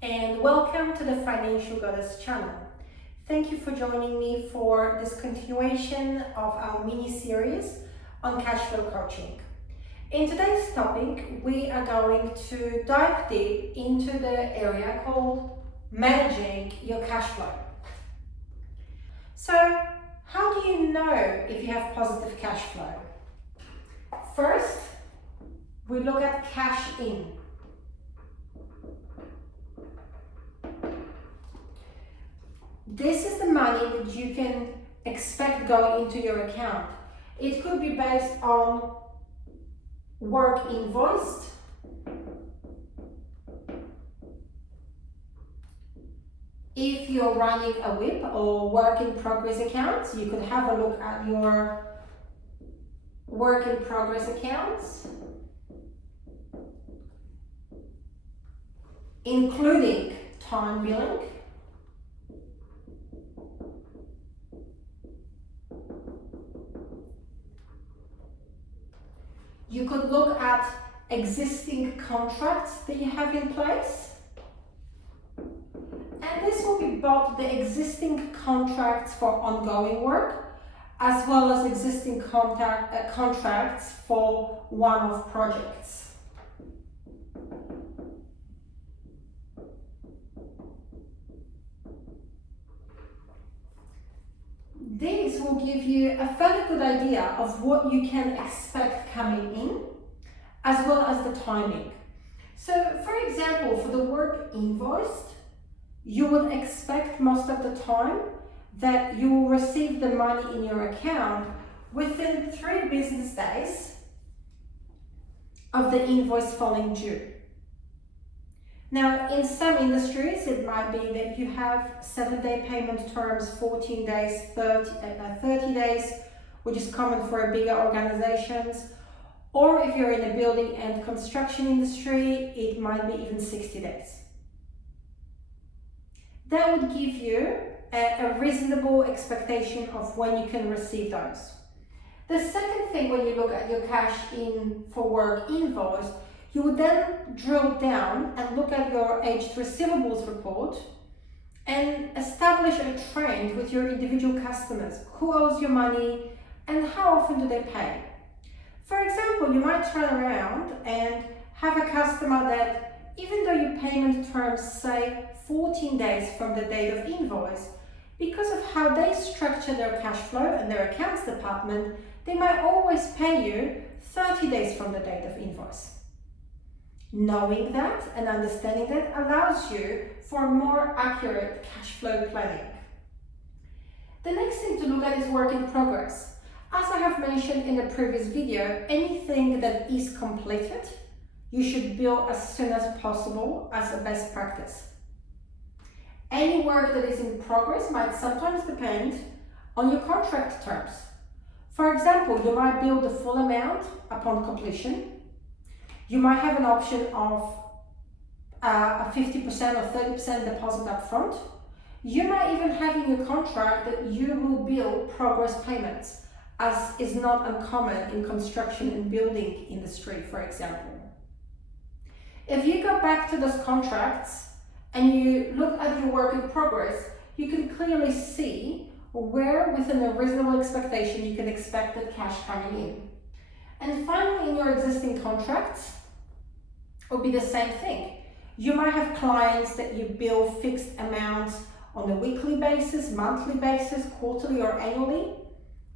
and welcome to the Financial Goddess channel. Thank you for joining me for this continuation of our mini-series on cash flow coaching. In today's topic, we are going to dive deep into the area called managing your cash flow. So, how do you know if you have positive cash flow? First, we look at cash in. This is the money that you can expect going into your account. It could be based on work invoiced, if you're running a WIP or work in progress accounts, you could have a look at your work in progress accounts, including time billing. You could look at existing contracts that you have in place. And this will be both the existing contracts for ongoing work, as well as existing contracts for one-off projects. These will give you a fairly good idea of what you can expect coming in, as well as the timing. So, for example, for the work invoiced, you would expect most of the time that you will receive the money in your account within 3 business days of the invoice falling due. Now, in some industries, it might be that you have 7-day payment terms, 14 days, 30 days, which is common for bigger organizations. Or if you're in the building and construction industry, it might be even 60 days. That would give you a reasonable expectation of when you can receive those. The second thing, when you look at your cash in for work invoice, you would then drill down and look at your aged receivables report and establish a trend with your individual customers. Who owes you money and how often do they pay? For example, you might turn around and have a customer that, even though your payment terms say 14 days from the date of invoice, because of how they structure their cash flow and their accounts department, they might always pay you 30 days from the date of invoice. Knowing that and understanding that allows you for more accurate cash flow planning. The next thing to look at is work in progress. As I have mentioned in the previous video, anything that is completed, you should bill as soon as possible as a best practice. Any work that is in progress might sometimes depend on your contract terms. For example, you might bill the full amount upon completion. You might have an option of a 50% or 30% deposit up front. You might even have in your contract that you will bill progress payments, as is not uncommon in construction and building industry, for example. If you go back to those contracts and you look at your work in progress, you can clearly see where within a reasonable expectation you can expect the cash coming in. And finally, in your existing contracts, it will be the same thing. You might have clients that you bill fixed amounts on a weekly basis, monthly basis, quarterly or annually.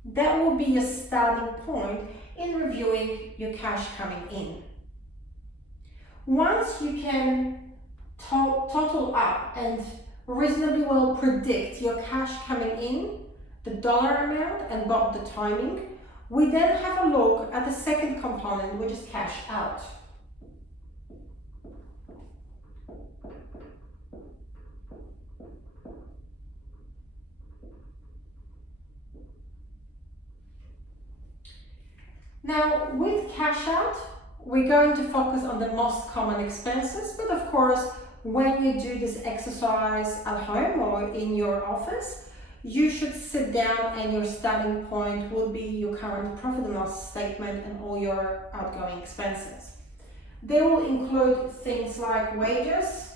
That will be your starting point in reviewing your cash coming in. Once you can total up and reasonably well predict your cash coming in, the dollar amount and both the timing, we then have a look at the second component, which is cash out. Now, with cash out, we're going to focus on the most common expenses, but of course, when you do this exercise at home or in your office, you should sit down and your starting point will be your current profit and loss statement and all your outgoing expenses. They will include things like wages,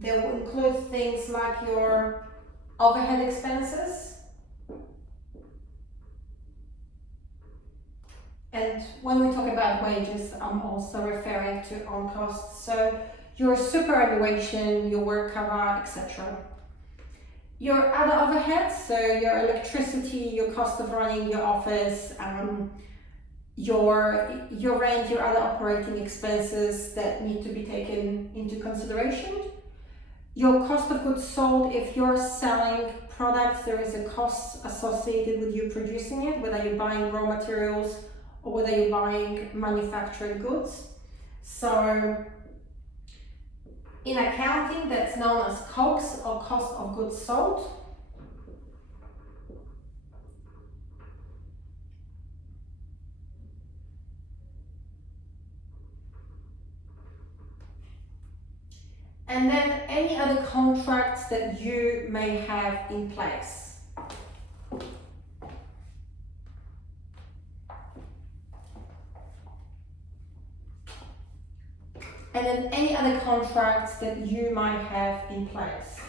They will include things like your overhead expenses. And when we talk about wages, I'm also referring to on costs. So your superannuation, your work cover, etc. Your other overheads, so your electricity, your cost of running your office, your rent, your other operating expenses that need to be taken into consideration. Your cost of goods sold, if you're selling products, there is a cost associated with you producing it, whether you're buying raw materials or whether you're buying manufactured goods. So in accounting, that's known as COGS, or cost of goods sold. And then any other contracts that you may have in place. And then any other contracts that you might have in place.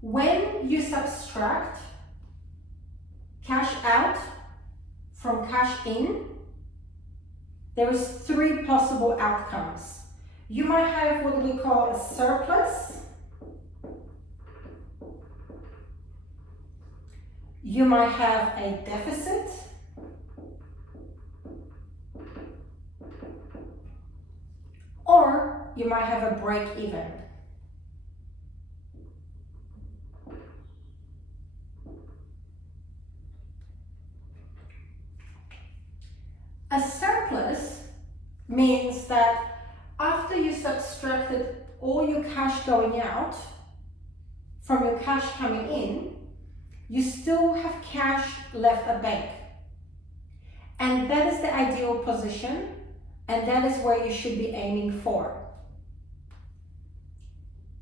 When you subtract cash out from cash in, there is 3 possible outcomes. You might have what we call a surplus. You might have a deficit. Or you might have a break even. A surplus means that after you subtracted all your cash going out from your cash coming in, you still have cash left at bank. And that is the ideal position, and that is where you should be aiming for.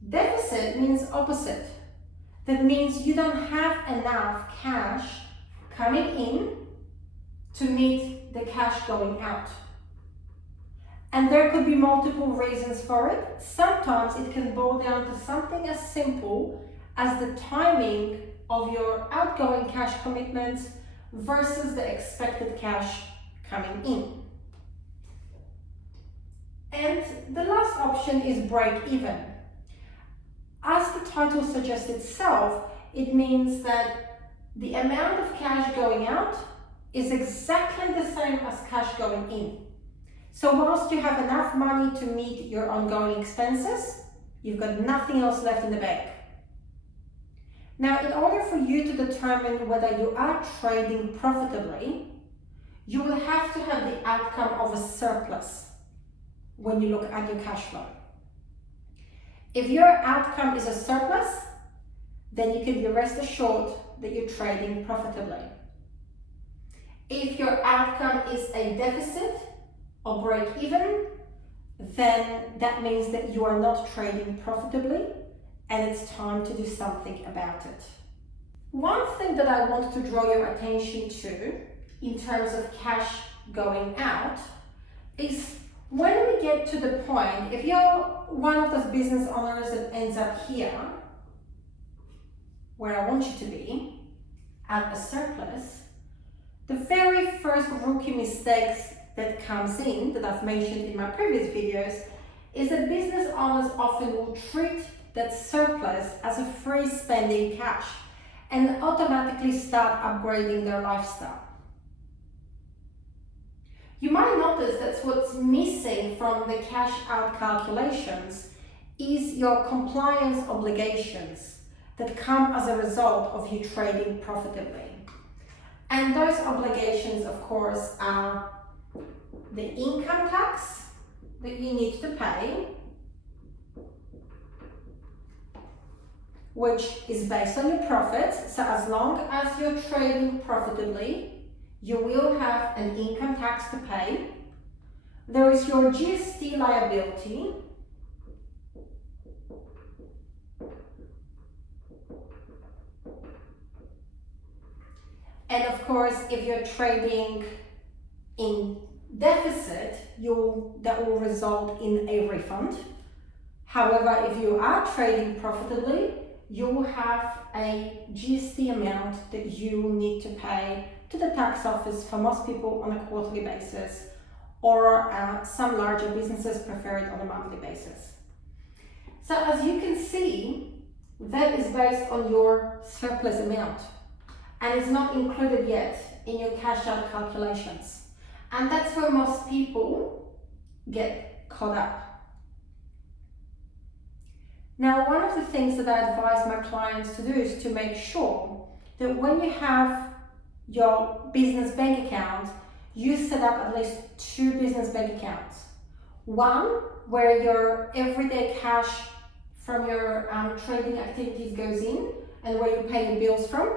Deficit means opposite. That means you don't have enough cash coming in to meet the cash going out. And there could be multiple reasons for it. Sometimes it can boil down to something as simple as the timing of your outgoing cash commitments versus the expected cash coming in. And the last option is break even. As the title suggests itself, it means that the amount of cash going out is exactly the same as cash going in. So whilst you have enough money to meet your ongoing expenses, you've got nothing else left in the bank. Now, in order for you to determine whether you are trading profitably, you will have to have the outcome of a surplus when you look at your cash flow. If your outcome is a surplus, then you can be rest assured that you're trading profitably. If your outcome is a deficit or break even, then that means that you are not trading profitably and it's time to do something about it. One thing that I want to draw your attention to in terms of cash going out is when we get to the point, if you're one of those business owners that ends up here, where I want you to be, at a surplus, the very first rookie mistakes that comes in, that I've mentioned in my previous videos, is that business owners often will treat that surplus as a free spending cash and automatically start upgrading their lifestyle. You might notice that what's missing from the cash out calculations is your compliance obligations that come as a result of you trading profitably. And those obligations, of course, are the income tax that you need to pay, which is based on your profits. So as long as you're trading profitably, you will have an income tax to pay. There is your GST liability, And of course, if you're trading in deficit, that will result in a refund. However, if you are trading profitably, you will have a GST amount that you will need to pay to the tax office for most people on a quarterly basis, or some larger businesses prefer it on a monthly basis. So as you can see, that is based on your surplus amount and is not included yet in your cash out calculations. And that's where most people get caught up. Now, one of the things that I advise my clients to do is to make sure that when you have your business bank account, you set up at least 2 business bank accounts. One where your everyday cash from your trading activities goes in and where you pay your bills from.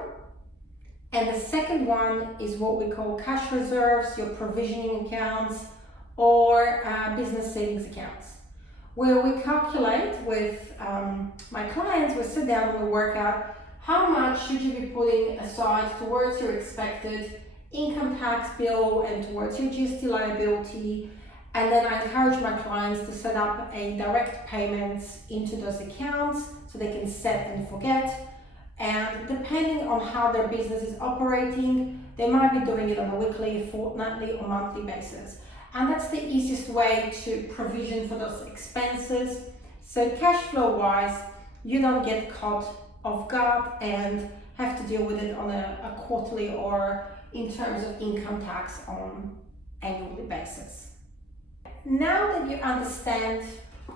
And the second one is what we call cash reserves, your provisioning accounts, or business savings accounts, where we calculate with my clients, we sit down and we work out how much should you be putting aside towards your expected income tax bill and towards your GST liability. And then I encourage my clients to set up a direct payments into those accounts so they can set and forget. And depending on how their business is operating, they might be doing it on a weekly, fortnightly, or monthly basis. And that's the easiest way to provision for those expenses. So cash flow wise, you don't get caught off guard and have to deal with it on a quarterly or in terms of income tax on annual basis. Now that you understand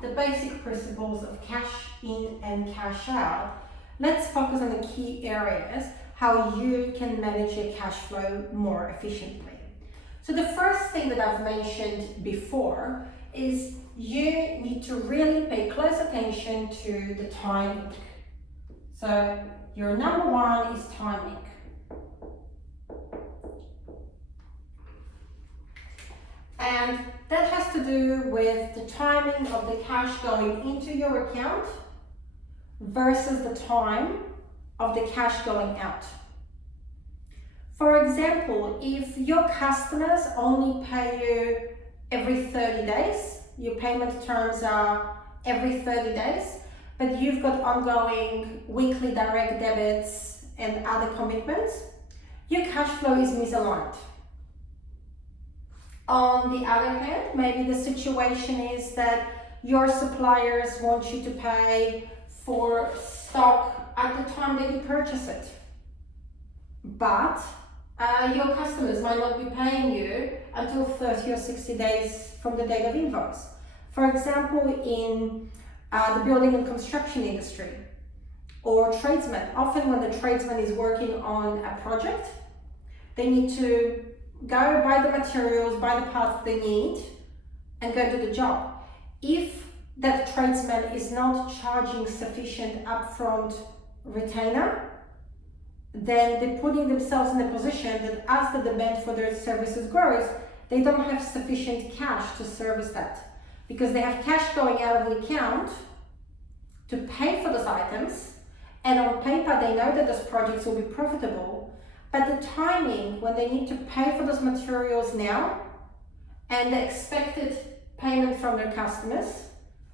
the basic principles of cash in and cash out, let's focus on the key areas how you can manage your cash flow more efficiently. So the first thing that I've mentioned before is you need to really pay close attention to the timing. So your number one is timing. And that has to do with the timing of the cash going into your account versus the time of the cash going out. For example, if your customers only pay you every 30 days, your payment terms are every 30 days, but you've got ongoing weekly direct debits and other commitments, your cash flow is misaligned. On the other hand, maybe the situation is that your suppliers want you to pay for stock at the time that you purchase it, but your customers might not be paying you until 30 or 60 days from the date of invoice. For example, in the building and construction industry or tradesmen, often when the tradesman is working on a project, they need to go buy the materials, buy the parts they need, and go do the job. If that tradesman is not charging sufficient upfront retainer, then they're putting themselves in a position that as the demand for their services grows, they don't have sufficient cash to service that, because they have cash going out of the account to pay for those items, and on paper they know that those projects will be profitable, but the timing when they need to pay for those materials now and the expected payment from their customers,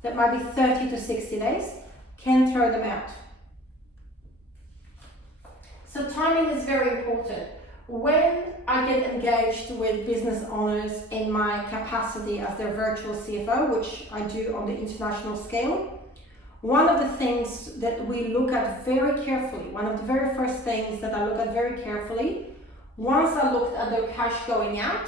that might be 30 to 60 days, can throw them out. So timing is very important. When I get engaged with business owners in my capacity as their virtual CFO, which I do on the international scale, one of the things that we look at very carefully, one of the very first things that I look at very carefully, once I looked at their cash going out,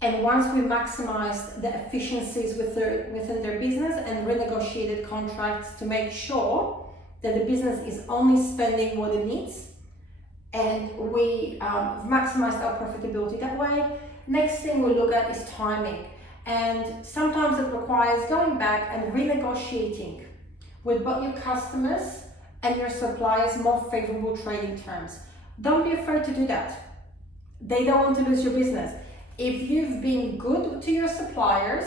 and once we maximized the efficiencies within their business and renegotiated contracts to make sure that the business is only spending what it needs, and we maximized our profitability that way. Next thing we look at is timing, and sometimes it requires going back and renegotiating with both your customers and your suppliers more favorable trading terms. Don't be afraid to do that. They don't want to lose your business. If you've been good to your suppliers,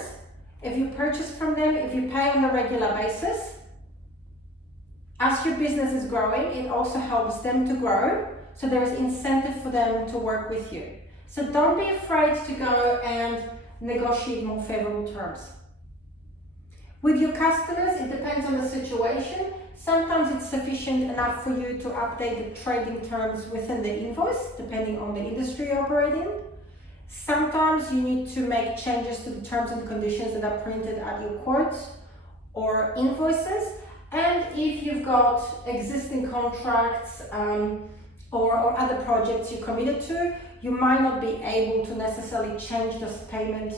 if you purchase from them, if you pay on a regular basis, as your business is growing, it also helps them to grow, so there is incentive for them to work with you. So don't be afraid to go and negotiate more favorable terms. With your customers, it depends on the situation. Sometimes it's sufficient enough for you to update the trading terms within the invoice, depending on the industry you operate in. Sometimes you need to make changes to the terms and conditions that are printed at your quotes or invoices. And if you've got existing contracts or other projects you're committed to, you might not be able to necessarily change those payment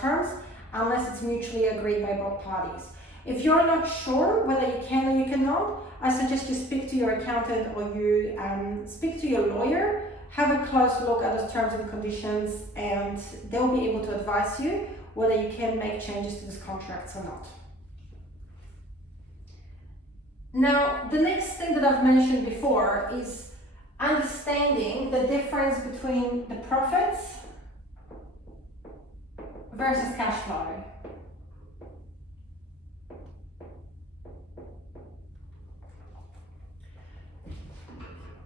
terms unless it's mutually agreed by both parties. If you're not sure whether you can or you cannot, I suggest you speak to your accountant or you speak to your lawyer, have a close look at those terms and conditions, and they'll be able to advise you whether you can make changes to these contracts or not. Now, the next thing that I've mentioned before is understanding the difference between the profits versus cash flow.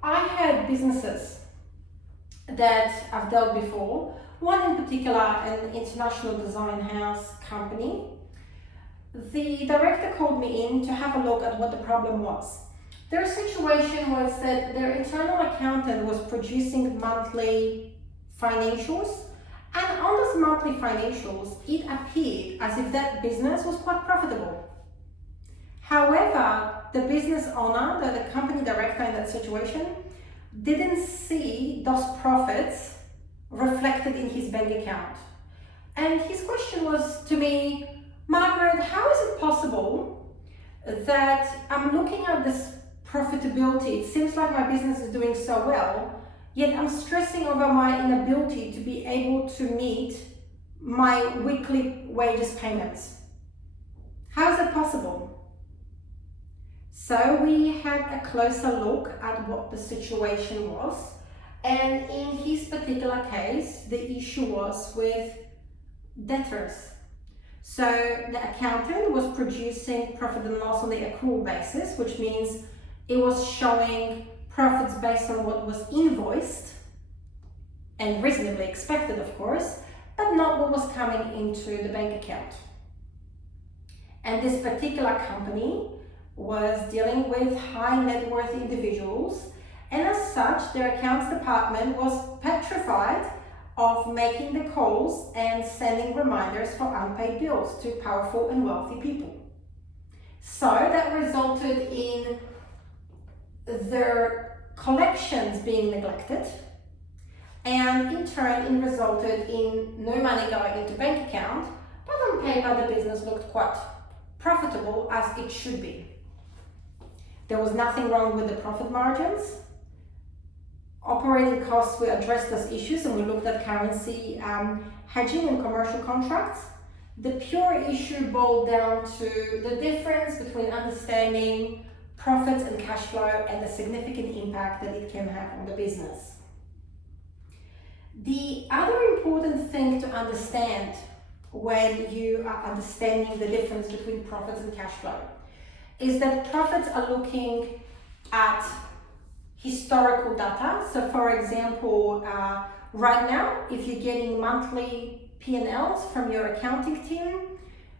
I had businesses that I've dealt before, one in particular, an international design house company. The director called me in to have a look at what the problem was. Their situation was that their internal accountant was producing monthly financials, and on those monthly financials, it appeared as if that business was quite profitable. However, the business owner, the company director in that situation, didn't see those profits reflected in his bank account. And his question was to me, Margaret, how is it possible that I'm looking at this profitability? It seems like my business is doing so well, yet I'm stressing over my inability to be able to meet my weekly wages payments. How is that possible? So we had a closer look at what the situation was, and in his particular case, the issue was with debtors. So the accountant was producing profit and loss on the accrual basis, which means it was showing profits based on what was invoiced and reasonably expected, of course, but not what was coming into the bank account. And this particular company was dealing with high net worth individuals, and as such, their accounts department was petrified of making the calls and sending reminders for unpaid bills to powerful and wealthy people. So that resulted in their collections being neglected, and in turn it resulted in no money going into bank account, but on paper the business looked quite profitable as it should be. There was nothing wrong with the profit margins. Operating costs, we addressed those issues and we looked at currency hedging and commercial contracts. The pure issue boiled down to the difference between understanding profits and cash flow and the significant impact that it can have on the business. The other important thing to understand when you are understanding the difference between profits and cash flow is that profits are looking at historical data. So for example, right now, if you're getting monthly P&Ls from your accounting team,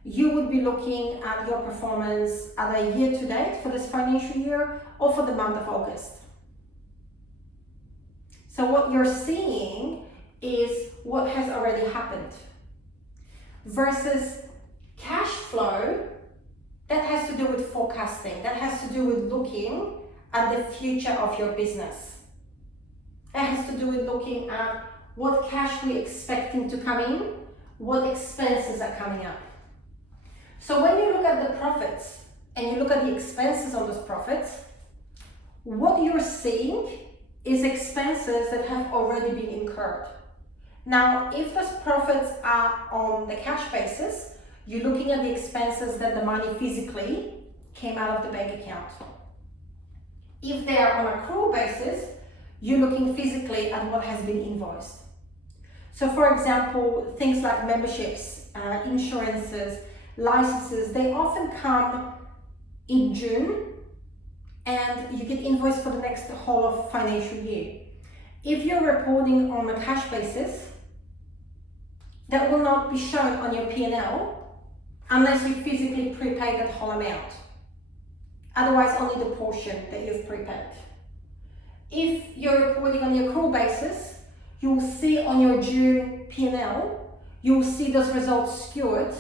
you would be looking at your performance either year to date for this financial year or for the month of August. So what you're seeing is what has already happened versus cash flow. That has to do with forecasting. That has to do with looking at the future of your business. That has to do with looking at what cash we're expecting to come in, what expenses are coming up. So when you look at the profits and you look at the expenses on those profits, what you're seeing is expenses that have already been incurred. Now, if those profits are on the cash basis, you're looking at the expenses that the money physically came out of the bank account. If they are on accrual basis, you're looking physically at what has been invoiced. So for example, things like memberships, insurances, licenses, they often come in June and you get invoiced for the next whole of financial year. If you're reporting on a cash basis, that will not be shown on your P&L unless you physically prepay that whole amount. Otherwise, only the portion that you've prepaid. If you're reporting on your accrual basis, you will see on your June P&L, you will see those results skewed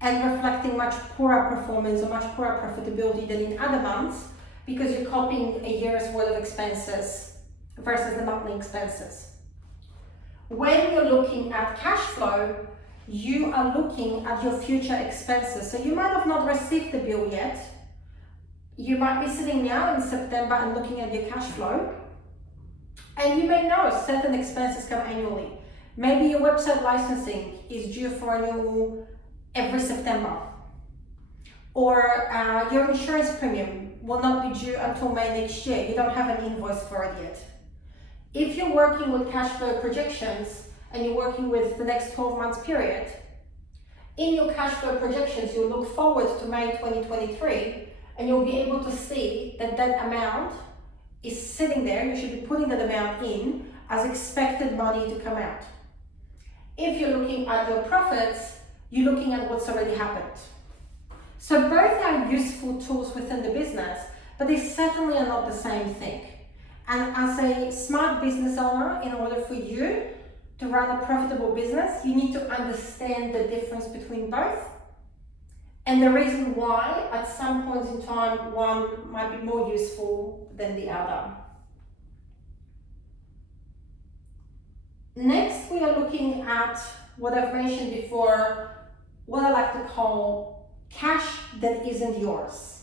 and reflecting much poorer performance or much poorer profitability than in other months, because you're copying a year's worth of expenses versus the monthly expenses. When you're looking at cash flow, you are looking at your future expenses. So you might have not received the bill yet. You might be sitting now in September and looking at your cash flow, and you may know certain expenses come annually. Maybe your website licensing is due for renewal every September, or your insurance premium will not be due until May next year. You don't have an invoice for it yet. If you're working with cash flow projections and you're working with the next 12 months period, in your cash flow projections, you'll look forward to May 2023 and you'll be able to see that that amount is sitting there. You should be putting that amount in as expected money to come out. If you're looking at your profits, you're looking at what's already happened. So both are useful tools within the business, but they certainly are not the same thing. And as a smart business owner, in order for you to run a profitable business, you need to understand the difference between both and the reason why at some points in time one might be more useful than the other. Next, we are looking at what I've mentioned before, what I like to call cash that isn't yours.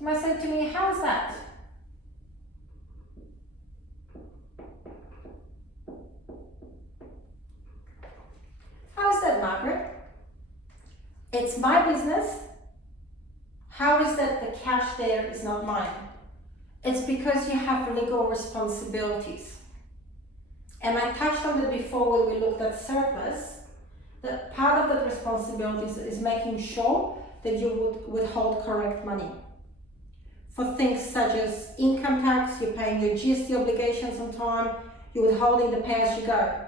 You might say to me, how is that? How is that, Margaret? It's my business. How is that the cash there is not mine? It's because you have legal responsibilities. And I touched on that before when we looked at surplus, that part of that responsibilities is making sure that you would withhold correct money. For things such as income tax, you're paying your GST obligations on time, you're withholding the pay-as-you-go.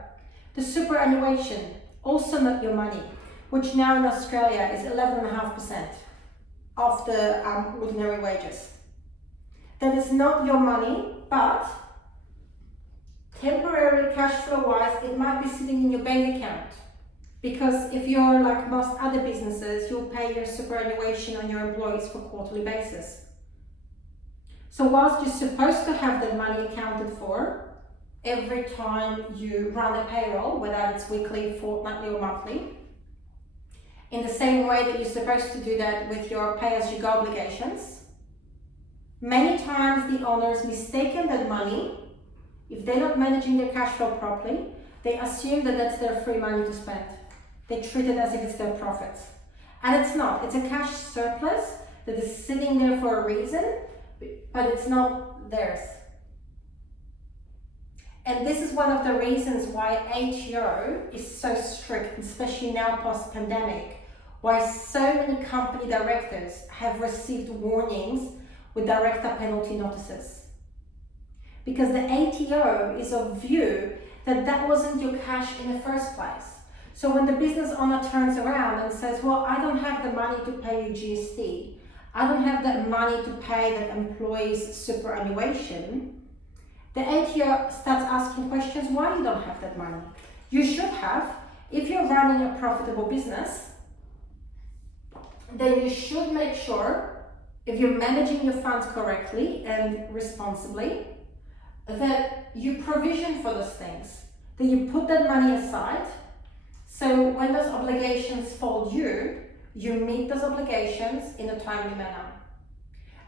The superannuation, also not your money, which now in Australia is 11.5% of the ordinary wages. That is not your money, but temporary cash flow wise, it might be sitting in your bank account. Because if you're like most other businesses, you'll pay your superannuation on your employees for quarterly basis. So whilst you're supposed to have that money accounted for every time you run a payroll, whether it's weekly, fortnightly or monthly, in the same way that you're supposed to do that with your pay-as-you-go obligations, many times the owners mistaken that money, if they're not managing their cash flow properly, they assume that that's their free money to spend. They treat it as if it's their profits. And it's not. It's a cash surplus that is sitting there for a reason, but it's not theirs. And this is one of the reasons why ATO is so strict, especially now post-pandemic, why so many company directors have received warnings with director penalty notices. Because the ATO is of view that that wasn't your cash in the first place. So when the business owner turns around and says, well, I don't have the money to pay you GST, I don't have the money to pay the employee's superannuation, the ATO starts asking questions why you don't have that money. You should have. If you're running a profitable business, then you should make sure, if you're managing your funds correctly and responsibly, that you provision for those things, that you put that money aside, so when those obligations fall due, you meet those obligations in a timely manner.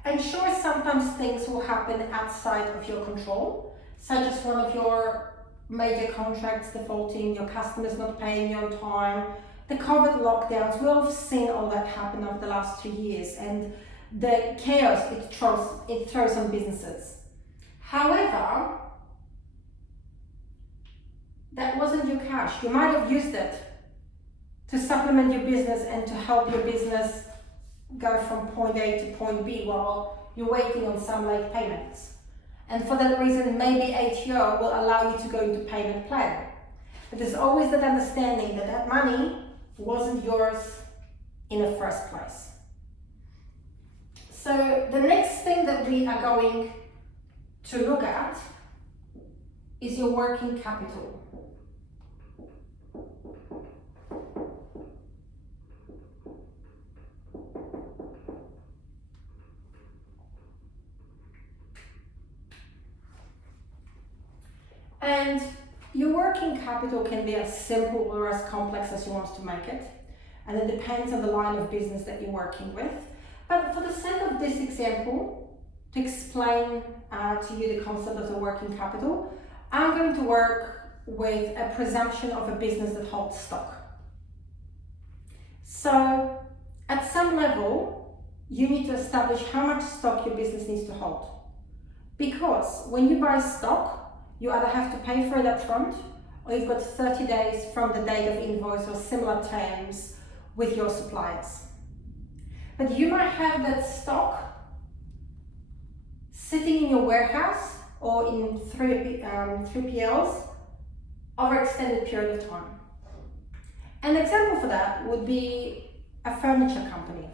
And sure, sometimes things will happen outside of your control, such as one of your major contracts defaulting, your customers not paying you on time, the COVID lockdowns. We all have seen all that happen over the last 2 years, and the chaos it throws on businesses. However, that wasn't your cash. You might have used it to supplement your business and to help your business go from point A to point B while you're waiting on some late payments. And for that reason, maybe ATO will allow you to go into payment plan. But there's always that understanding that that money wasn't yours in the first place. So the next thing that we are going to look at is your working capital. And your working capital can be as simple or as complex as you want to make it. And it depends on the line of business that you're working with. But for the sake of this example, to explain to you the concept of the working capital, I'm going to work with a presumption of a business that holds stock. So at some level, you need to establish how much stock your business needs to hold. Because when you buy stock, you either have to pay for it up front, or you've got 30 days from the date of invoice or similar terms with your suppliers. But you might have that stock sitting in your warehouse or in 3PLs over an extended period of time. An example for that would be a furniture company.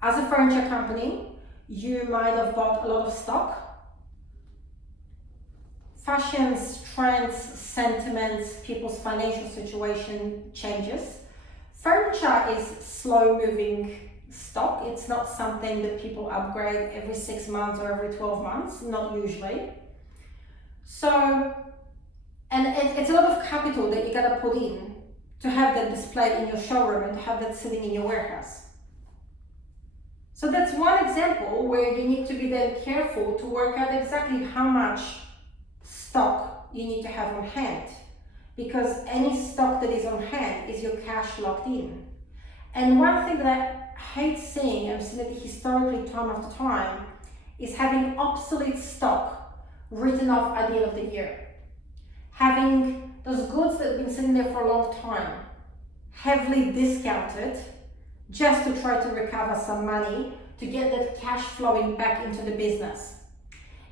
As a furniture company, you might have bought a lot of stock. Fashions, trends, sentiments, people's financial situation changes. Furniture is slow-moving stock. It's not something that people upgrade every 6 months or every 12 months, not usually. So, and it's a lot of capital that you gotta put in to have that displayed in your showroom and to have that sitting in your warehouse. So that's one example where you need to be then careful to work out exactly how much stock you need to have on hand, because any stock that is on hand is your cash locked in. And one thing that I hate seeing, and I've seen it historically time after time, is having obsolete stock written off at the end of the year. Having those goods that have been sitting there for a long time heavily discounted just to try to recover some money to get that cash flowing back into the business.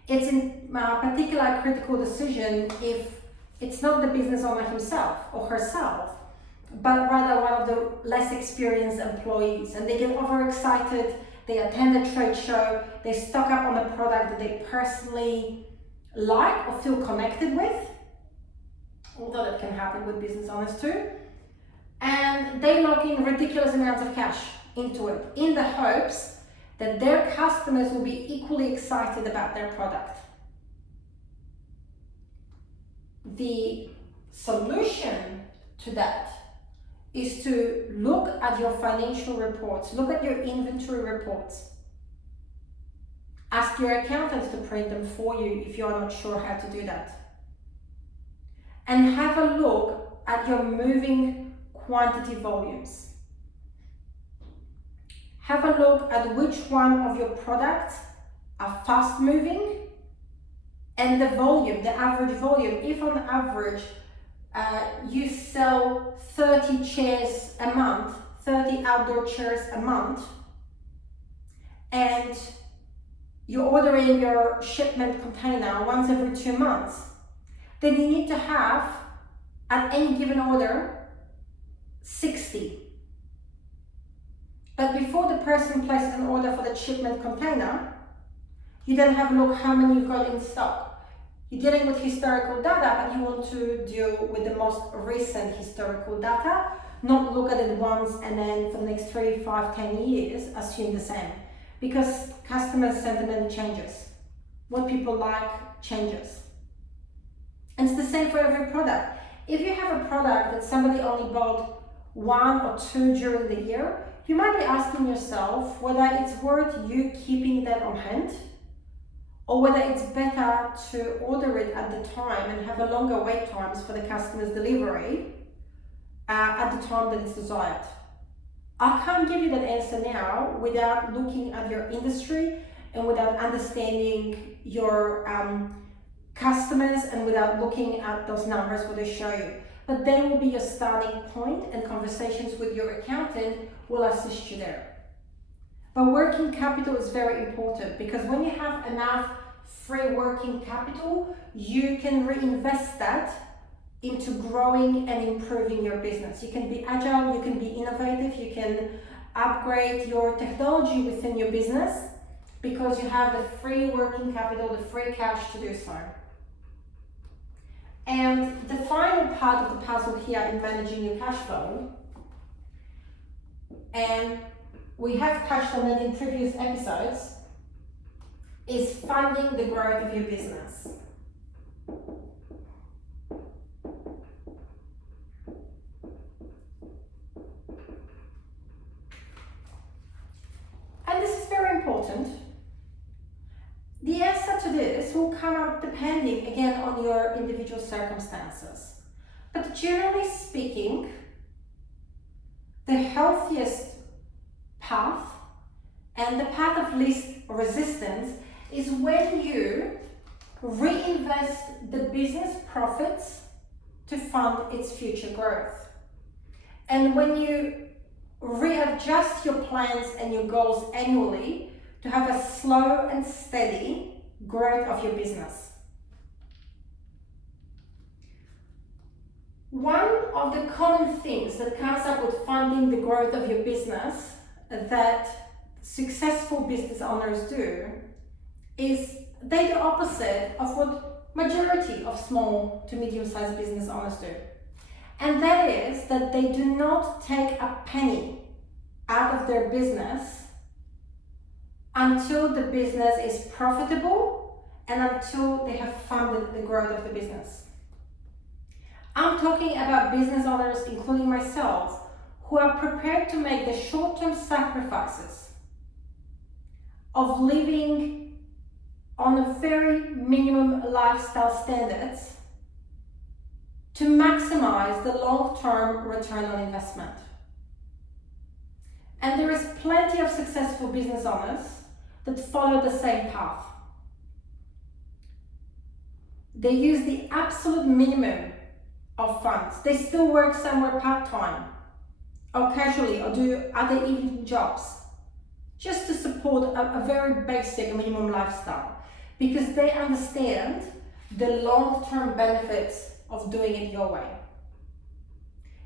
It's in particular a critical decision if it's not the business owner himself or herself, but rather one of the less experienced employees, and they get overexcited, they attend a trade show, they stock up on a product that they personally like or feel connected with, although that can happen with business owners too, and they lock in ridiculous amounts of cash into it in the hopes that their customers will be equally excited about their product. The solution to that is to look at your financial reports, look at your inventory reports. Ask your accountants to print them for you if you're not sure how to do that. And have a look at your moving quantity volumes. Have a look at which one of your products are fast moving and the volume, the average volume. If on average you sell 30 chairs a month, 30 outdoor chairs a month, and you're ordering your shipment container once every 2 months, then you need to have at any given order 60. But before the person places an order for the shipment container, you then have a look how many you've got in stock. You're dealing with historical data, but you want to deal with the most recent historical data, not look at it once and then for the next 3, 5, 10 years, assume the same. Because customer sentiment changes. What people like changes. And it's the same for every product. If you have a product that somebody only bought 1 or 2 during the year, you might be asking yourself whether it's worth you keeping that on hand, or whether it's better to order it at the time and have a longer wait times for the customer's delivery at the time that it's desired. I can't give you that answer now without looking at your industry and without understanding your customers and without looking at those numbers what they show you. But they will be your starting point and conversations with your accountant will assist you there. But working capital is very important, because when you have enough free working capital, you can reinvest that into growing and improving your business. You can be agile, you can be innovative, you can upgrade your technology within your business because you have the free working capital, the free cash to do so. And the final part of the puzzle here in managing your cash flow, and we have touched on it in previous episodes, is funding the growth of your business. And this is very important. The answer to this will come up depending, again, on your individual circumstances. But generally speaking, the healthiest path and the path of least resistance is when you reinvest the business profits to fund its future growth. And when you readjust your plans and your goals annually to have a slow and steady growth of your business. One of the common things that comes up with funding the growth of your business that successful business owners do is they do opposite of what majority of small to medium-sized business owners do. And that is that they do not take a penny out of their business until the business is profitable and until they have funded the growth of the business. I'm talking about business owners, including myself, who are prepared to make the short-term sacrifices of living on a very minimum lifestyle standards to maximize the long-term return on investment. And there is plenty of successful business owners that follow the same path. They use the absolute minimum of funds. They still work somewhere part-time or casually or do other evening jobs just to support a very basic minimum lifestyle, because they understand the long-term benefits of doing it your way.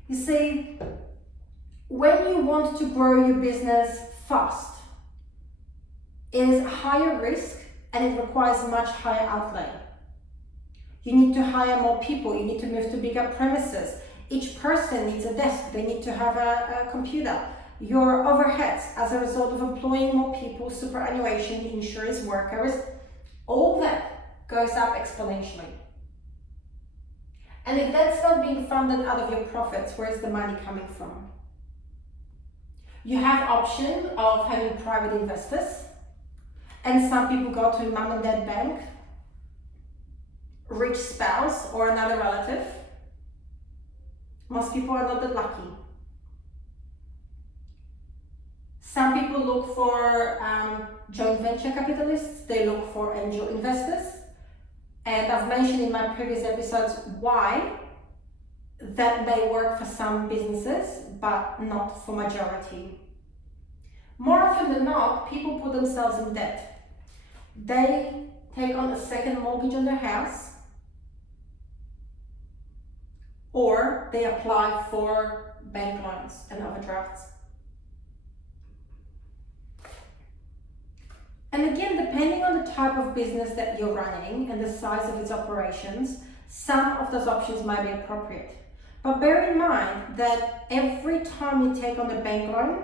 You see, when you want to grow your business fast, it is a higher risk and it requires much higher outlay. You need to hire more people, you need to move to bigger premises. Each person needs a desk, they need to have a computer. Your overheads as a result of employing more people, superannuation, insurance, workers, all that goes up exponentially. And if that's not being funded out of your profits, where's the money coming from? You have option of having private investors, and some people go to a mum and dad bank, rich spouse or another relative. Most people are not that lucky. Some people look for joint venture capitalists, they look for angel investors. And I've mentioned in my previous episodes why that may work for some businesses, but not for majority. More often than not, people put themselves in debt. They take on a second mortgage on their house, or they apply for bank loans and overdrafts. And again, depending on the type of business that you're running and the size of its operations, some of those options might be appropriate. But bear in mind that every time you take on a bank loan,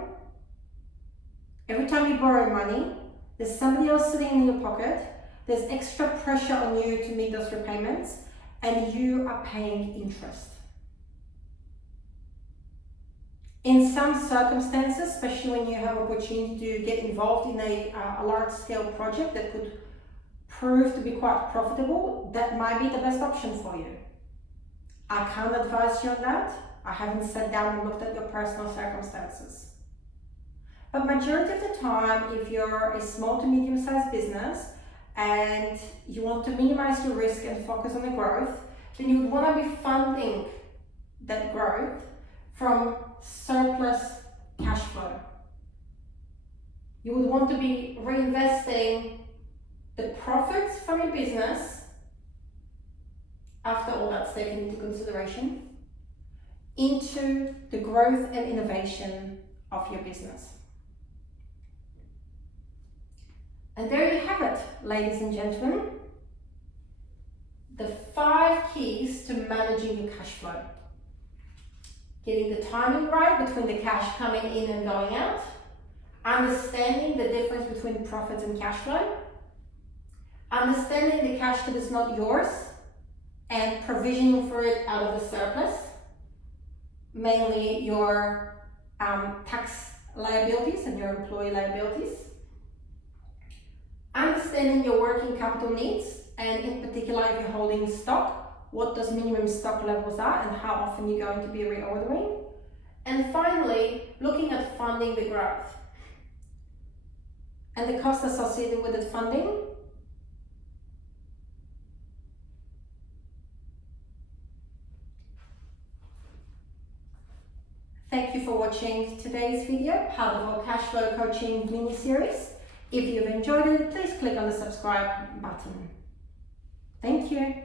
every time you borrow money, there's somebody else sitting in your pocket, there's extra pressure on you to meet those repayments, and you are paying interest. In some circumstances, especially when you have opportunity to get involved in a large-scale project that could prove to be quite profitable, that might be the best option for you. I can't advise you on that. I haven't sat down and looked at your personal circumstances. But majority of the time, if you're a small to medium-sized business and you want to minimize your risk and focus on the growth, then you would want to be funding that growth from surplus cash flow. You would want to be reinvesting the profits from your business, after all that's taken into consideration, into the growth and innovation of your business. And there you have it, ladies and gentlemen. The 5 keys to managing your cash flow. Getting the timing right between the cash coming in and going out, understanding the difference between profits and cash flow, understanding the cash that is not yours and provisioning for it out of the surplus, mainly your tax liabilities and your employee liabilities, understanding your working capital needs, and in particular if you're holding stock, what those minimum stock levels are and how often you're going to be reordering. And finally, looking at funding the growth and the cost associated with that funding. Thank you for watching today's video, part of our cash flow coaching mini series. If you've enjoyed it, please click on the subscribe button. Thank you.